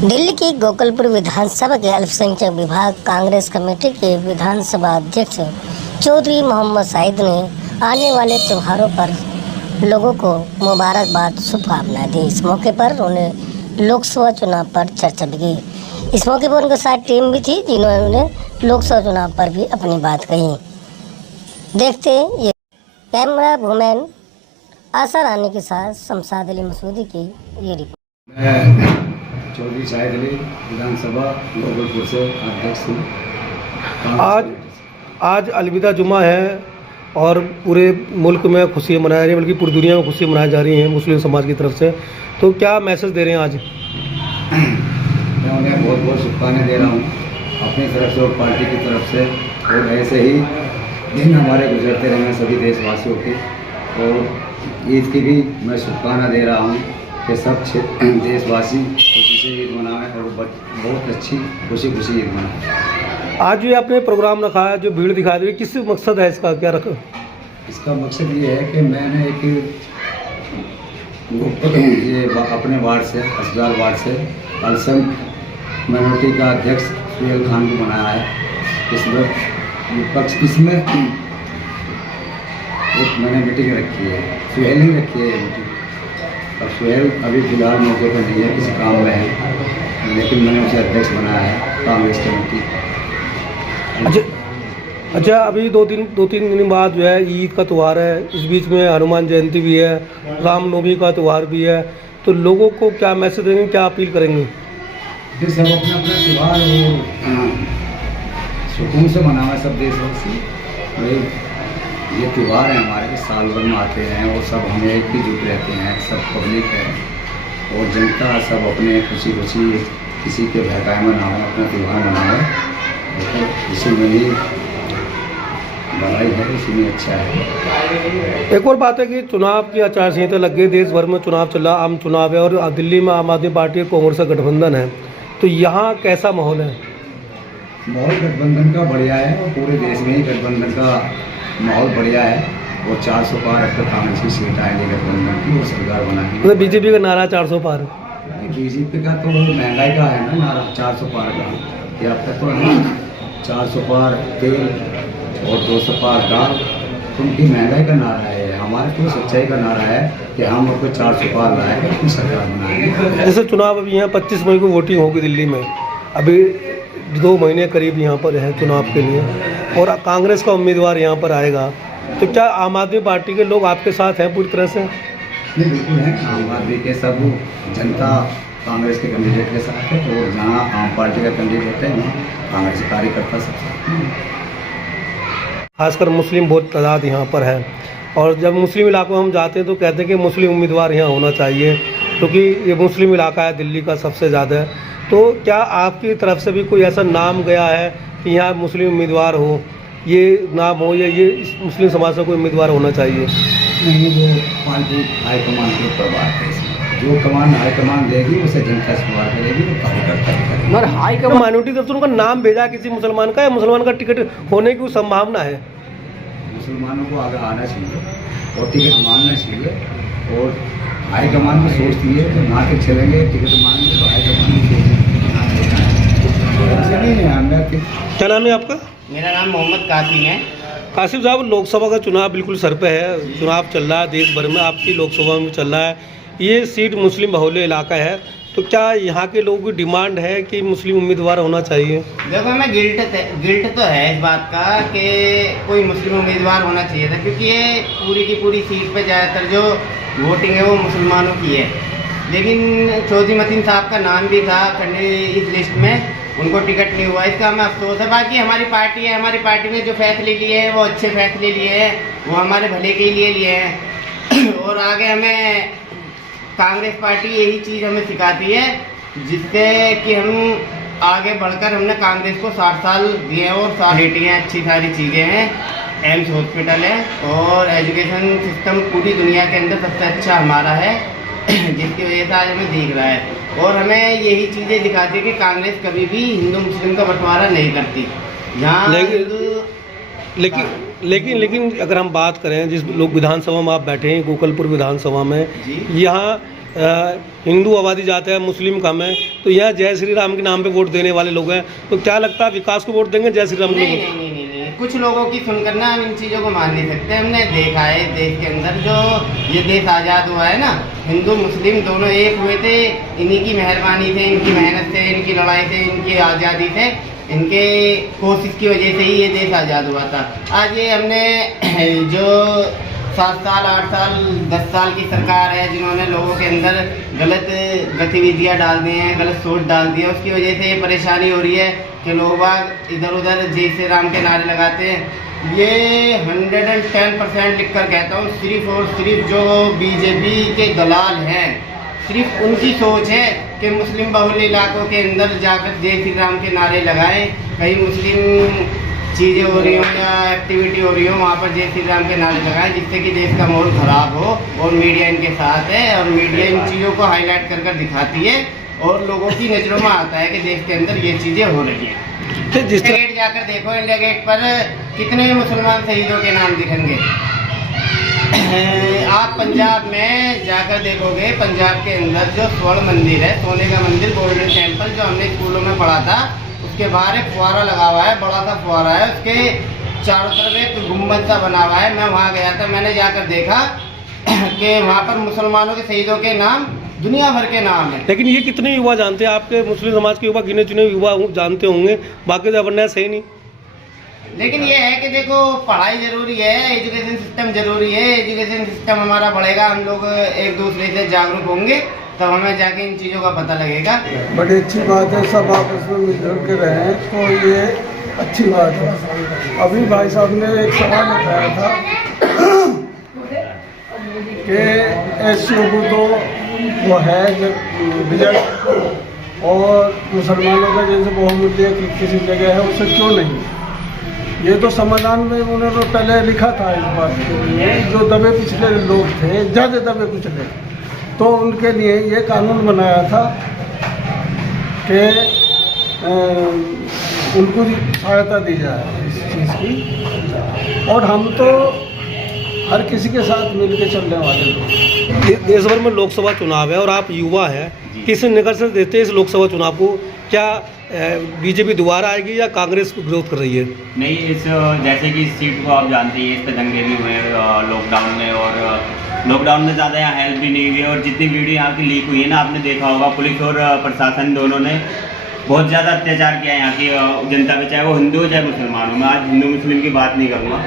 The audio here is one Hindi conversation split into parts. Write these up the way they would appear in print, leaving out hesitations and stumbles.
दिल्ली की गोकुलपुर विधानसभा के अल्पसंख्यक विभाग कांग्रेस कमेटी के विधानसभा अध्यक्ष चौधरी मोहम्मद साहिद ने आने वाले त्योहारों पर लोगों को मुबारकबाद शुभकामनाएं दी। इस मौके पर उन्हें लोकसभा चुनाव पर चर्चा भी की। इस मौके पर उनके साथ टीम भी थी जिन्होंने लोकसभा चुनाव पर भी अपनी बात कही। देखते ये कैमरा वुमेन आशा रानी के साथ शमशाद अली मसूदी की ये रिपोर्ट। चौधरी शाहिद अली विधानसभा गोकुलपुर से अध्यक्ष हूँ। आज अलविदा जुमा है और पूरे मुल्क में खुशियाँ मनाई जा रही हैं, बल्कि पूरी दुनिया में खुशियाँ मनाई जा रही हैं मुस्लिम समाज की तरफ से। तो क्या मैसेज दे रहे हैं आज? मैं उन्हें बहुत बहुत शुभकामनाएं दे रहा हूँ अपनी तरफ से और पार्टी की तरफ से, और ऐसे ही दिन हमारे गुजरते रहेंगे सभी देशवासियों की। और ईद की भी मैं शुभकामनाएं दे रहा हूँ कि सब देशवासी खुशी से ईद मनाएं और बहुत अच्छी खुशी ईद मनाएं। आज भी आपने प्रोग्राम रखा है, जो भीड़ दिखा दी, किस मकसद है इसका, क्या रखा? इसका मकसद ये है कि मैंने एक ये अपने वार्ड से अस्पताल वार्ड से अल्पसंख्यक माइनॉरिटी का अध्यक्ष सुहेल खान को बनाया है। इसमें एक मैंने मीटिंग रखी है, सुहेल नहीं रखी है मीटिंग। अब सुहेल अभी फिलहाल मौके पर नहीं है, किसी काम में है, लेकिन मैंने उसे अध्यक्ष बनाया है कांग्रेस कमेटी। अच्छा, अभी दो तीन दिन बाद जो है ईद का त्यौहार है, इस बीच में हनुमान जयंती भी है, रामनवमी का त्यौहार भी है। तो लोगों को क्या मैसेज देंगे, क्या अपील करेंगे? सब अपना अपना त्यौहार सुकून से मनावा सब देशवासी। ये त्यौहार हैं हमारे, साल भर में आते हैं और सब हम एक ही जुट रहते हैं, सब पब्लिक है और जनता सब अपने खुशी किसी के भड़काए मनावे, अपना त्यौहार मनावे, तो इसी में ही भलाई है, इसी में अच्छा है। एक और बात है कि चुनाव की आचार संहिता लग गई, देश भर में चुनाव चल रहा, आम चुनाव है और दिल्ली में आम आदमी पार्टी और कांग्रेस का गठबंधन है। तो यहाँ कैसा माहौल है? माहौल गठबंधन का बढ़िया है और पूरे देश में ही गठबंधन का माहौल बढ़िया है। और 400 पार अब तक कांग्रेस की सीट आएंगी गठबंधन की और सरकार बनाएगी। मतलब बीजेपी का नारा 400 पार? बीजेपी का तो महंगाई का है ना नारा 400 पार का, ये अब तक तो है 400 पार तेल और 200 पार दाल, तो उनकी महंगाई का नारा है। हमारे तो सच्चाई का नारा है कि हम लोग को 400 पार लाएंगे, अपनी सरकार बनाएंगे। जैसे चुनाव अभी यहाँ 25 मई को वोटिंग होगी दिल्ली में, अभी 2 महीने करीब यहाँ पर है चुनाव के लिए, और कांग्रेस का उम्मीदवार यहाँ पर आएगा। तो क्या आम आदमी पार्टी के लोग आपके साथ हैं पूरी तरह से? नहीं, बिल्कुल है। आम आदमी के सब जनता कांग्रेस के कैंडिडेट के साथ है, और जहाँ आम पार्टी का कैंडिडेट है वहाँ कांग्रेस कार्यकर्ता सब साथ हैं। खासकर मुस्लिम बहुत तादाद यहाँ पर है, और जब मुस्लिम इलाकों में हम जाते हैं तो कहते हैं कि मुस्लिम उम्मीदवार यहाँ होना चाहिए, क्योंकि ये मुस्लिम इलाका है दिल्ली का सबसे ज़्यादा। तो क्या आपकी तरफ से भी कोई ऐसा नाम गया है कि यहाँ मुस्लिम उम्मीदवार हो, ये नाम हो, या ये इस मुस्लिम समाज से कोई उम्मीदवार होना चाहिए? नहीं, वो पार्टी हाईकमान के ऊपर बात है। जो कमान हाईकमान देगी उसे जनता इस्तेमाल करेगी, वो कार्यकर्ता करेगी। मगर हाईकमान माइनॉरिटी तरफ से उनका नाम भेजा किसी मुसलमान का, या मुसलमान का टिकट होने की संभावना है? मुसलमानों को आगे आना चाहिए और टिकट मांगना चाहिए, और हाईकमान को सोचती है तो वहाँ तक चलेंगे, टिकट मांगेंगे तो हाईकमान की सोचती है। क्या नाम है आपका? मेरा नाम मोहम्मद कासिम है। कासिम साहब, लोकसभा का चुनाव बिल्कुल सर पे है, चुनाव चल रहा है देश भर में, आपकी लोकसभा में चल रहा है, ये सीट मुस्लिम बहुल्य इलाका है, तो क्या यहाँ के लोगों की डिमांड है कि मुस्लिम उम्मीदवार होना चाहिए? देखो, हमें गिल्ट तो है इस बात का कि कोई मुस्लिम उम्मीदवार होना चाहिए था, क्योंकि ये पूरी की पूरी सीट पे ज़्यादातर जो वोटिंग है वो मुसलमानों की है। लेकिन चौधरी मतीन साहब का नाम भी था इस लिस्ट में, उनको टिकट नहीं हुआ, इसका हमें अफसोस है। बाकी हमारी पार्टी है, हमारी पार्टी ने जो फैसले लिए हैं वो अच्छे फैसले लिए हैं, वो हमारे भले के लिए हैं। और आगे हमें कांग्रेस पार्टी यही चीज़ हमें सिखाती है, जिससे कि हम आगे बढ़कर, हमने कांग्रेस को 60 साल दिए हैं और फैसिलिटियाँ अच्छी सारी चीज़ें हैं, एम्स हॉस्पिटल है और एजुकेशन सिस्टम पूरी दुनिया के अंदर सबसे अच्छा हमारा है, जिसकी वजह से आज हमें दिख रहा है। और हमें यही चीज़ें दिखाती है कि कांग्रेस कभी भी हिंदू मुस्लिम का बंटवारा नहीं करती। जहाँ लेकिन अगर हम बात करें, जिस लोग विधानसभा में आप बैठे हैं गोकुलपुर विधानसभा में, यहाँ हिंदू आबादी ज़्यादा है, मुस्लिम कम है, तो यहाँ जय श्री राम के नाम पे वोट देने वाले लोग हैं, तो क्या लगता है विकास को वोट देंगे जय श्री राम के नहीं लोग? नहीं नहीं नहीं, कुछ लोगों की सुनकर ना हम इन चीज़ों को मान नहीं सकते। हमने देखा है देश के अंदर जो ये देश आज़ाद हुआ है ना, हिंदू मुस्लिम दोनों एक हुए थे, इन्हीं की मेहरबानी से, इनकी मेहनत से, इनकी लड़ाई से, इनकी आज़ादी से, इनके कोशिश की वजह से ही ये देश आज़ाद हुआ था। आज ये हमने जो 7 साल 8 साल 10 साल की सरकार है, जिन्होंने लोगों के अंदर गलत गतिविधियां डाल दी हैं, गलत सोच डाल दी है, उसकी वजह से ये परेशानी हो रही है कि लोग बाग इधर उधर जय श्री राम के नारे लगाते हैं। ये 110% लिख कर कहता हूँ, सिर्फ और सिर्फ जो बीजेपी के दलाल हैं, सिर्फ उनकी सोच है कि मुस्लिम बहुल इलाकों के अंदर जाकर जय श्री राम के नारे लगाएं, कहीं मुस्लिम चीज़ें हो रही हो या एक्टिविटी हो रही हो वहाँ पर जय श्री राम के नारे लगाएं, जिससे कि देश का माहौल खराब हो। और मीडिया इनके साथ है और मीडिया इन चीज़ों को हाईलाइट कर कर दिखाती है और लोगों की नज़रों में आता है कि देश के अंदर ये चीज़ें हो रही हैं। जिस इंडिया गेट जाकर देखो, इंडिया गेट पर कितने मुसलमान शहीदों के नाम दिखेंगे। आप पंजाब में जाकर देखोगे, पंजाब के अंदर जो स्वर्ण मंदिर है, सोने का मंदिर, गोल्डन टेम्पल, जो हमने स्कूलों में पढ़ा था, उसके बाहर एक फुहारा लगा हुआ है, बड़ा सा फुहारा है, उसके चारों तरफ एक गुम्बद सा बना हुआ है। मैं वहाँ गया था, मैंने जाकर देखा कि वहाँ पर मुसलमानों के शहीदों के नाम दुनिया भर के नाम है। लेकिन ये कितने युवा जानते हैं? आपके मुस्लिम समाज के युवा गिने चुने युवा जानते होंगे, बाकी तो अवेयरनेस है ही नहीं। लेकिन ये है कि देखो, पढ़ाई जरूरी है, एजुकेशन सिस्टम जरूरी है। एजुकेशन सिस्टम हमारा बढ़ेगा, हम लोग एक दूसरे से जागरूक होंगे, तब हमें जाके इन चीज़ों का पता लगेगा। बड़ी अच्छी बात है, सब आपस में मिलजुल के रहें तो ये अच्छी बात है। अभी भाई साहब ने एक सवाल उठाया था कि एससीओ को तो वो है रिजल्ट, और मुसलमानों का जैसे बहुमूल्य किसी जगह है उसे क्यों नहीं। ये तो समाधान में उन्होंने पहले लिखा था इस बात के लिए, जो दबे पिछले लोग थे, ज़्यादा दबे पिछले, तो उनके लिए ये कानून बनाया था कि उनको सहायता दी जाए इस चीज़ की। और हम तो हर किसी के साथ मिल के चलने वाले लोग। देश भर में लोकसभा चुनाव है और आप युवा हैं, किस निगाह से देते हैं इस लोकसभा चुनाव को? क्या बीजेपी दोबारा आएगी या कांग्रेस विरोध कर रही है? नहीं, इस जैसे कि इस सीट को आप जानते हैं, इस पर दंगे भी हुए लॉकडाउन में, और लॉकडाउन में ज़्यादा यहाँ हेल्प भी नहीं हुई। और जितनी वीडियो यहाँ की लीक हुई है ना, आपने देखा होगा, पुलिस और प्रशासन दोनों ने बहुत ज़्यादा अत्याचार किया यहाँ की जनता पे, चाहे वो हिंदू हो चाहे मुसलमान हो। मैं आज हिंदू मुस्लिम की बात नहीं करूँगा,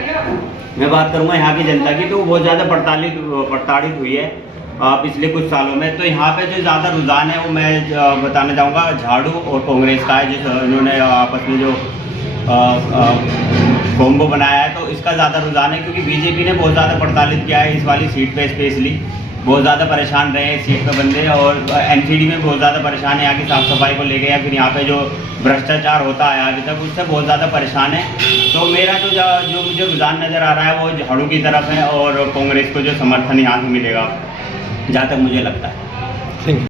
मैं बात करूँगा यहाँ की जनता की। तो वो बहुत ज़्यादा प्रताड़ित हुई है पिछले कुछ सालों में। तो यहाँ पे जो ज़्यादा रुझान है वो मैं बताना चाहूँगा झाड़ू और कांग्रेस का है, जो इन्होंने आपस में जो कॉम्बो बनाया है, तो इसका ज़्यादा रुझान है। क्योंकि बीजेपी ने बहुत ज़्यादा प्रताड़ित किया है इस वाली सीट पे, स्पेशली बहुत ज़्यादा परेशान रहे इस सीट पे बंदे। और एनसीडी में बहुत ज़्यादा परेशान है, यहाँ की साफ़ सफाई को लेकर, या फिर यहाँ पे जो भ्रष्टाचार होता है अभी तक, उससे बहुत ज़्यादा परेशान है। तो मेरा जो मुझे रुझान नज़र आ रहा है वो झाड़ू की तरफ है, और कांग्रेस को जो समर्थन यहाँ से मिलेगा, जहाँ तक मुझे लगता है।